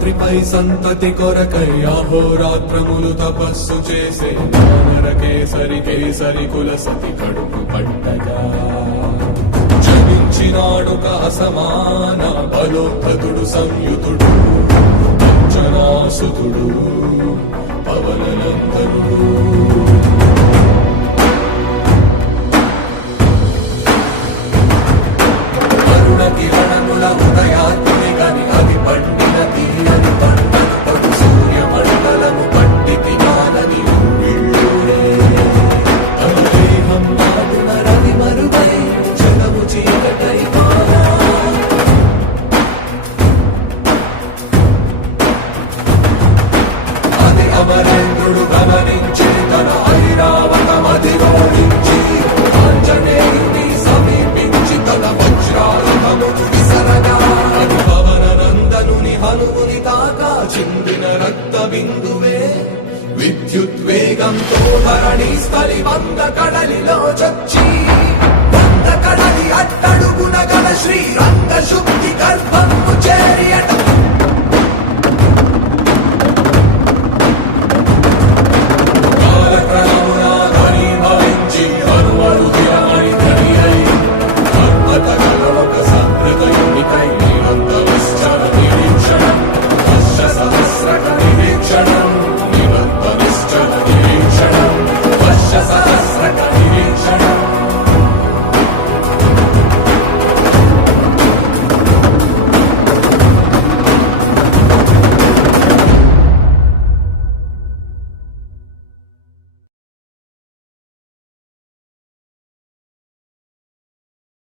శేషాద్రిపై సంతతి కొరకై అహోరాత్రములు తపస్సు చేసే వానర కేసరి కేసరి కుల సతి కడుపు పట్టగా జనించినాడుక అసమాన బలోద్ధతుడు సంయుతుడు అంజనాసుతుడు పవననందనుడు కిరణముల ఉదయాత్మి కని అది పండిన తీయని పంటను పడు సూర్యమండలము పండితి నానని ఊళ్ళూరే తన దేహం నాటున రవి మరుగై జగము చీకటై మారా అది అమరేంద్రుడు గమనించి తన ఐరావతమది ఓడించి ఆంజనేయుని సమీపించి తన వజ్రాయుధమును విసరగా అది పవననందనుని హనుముని తాకా చిందిన రక్త బిందువే విద్యుద్వేగంతో ధరణి స్థలి వంద కడలిలో చొచ్చి వంద కడలి అట్టడుగున గల శ్రీరంగ శుద్ధి గర్భ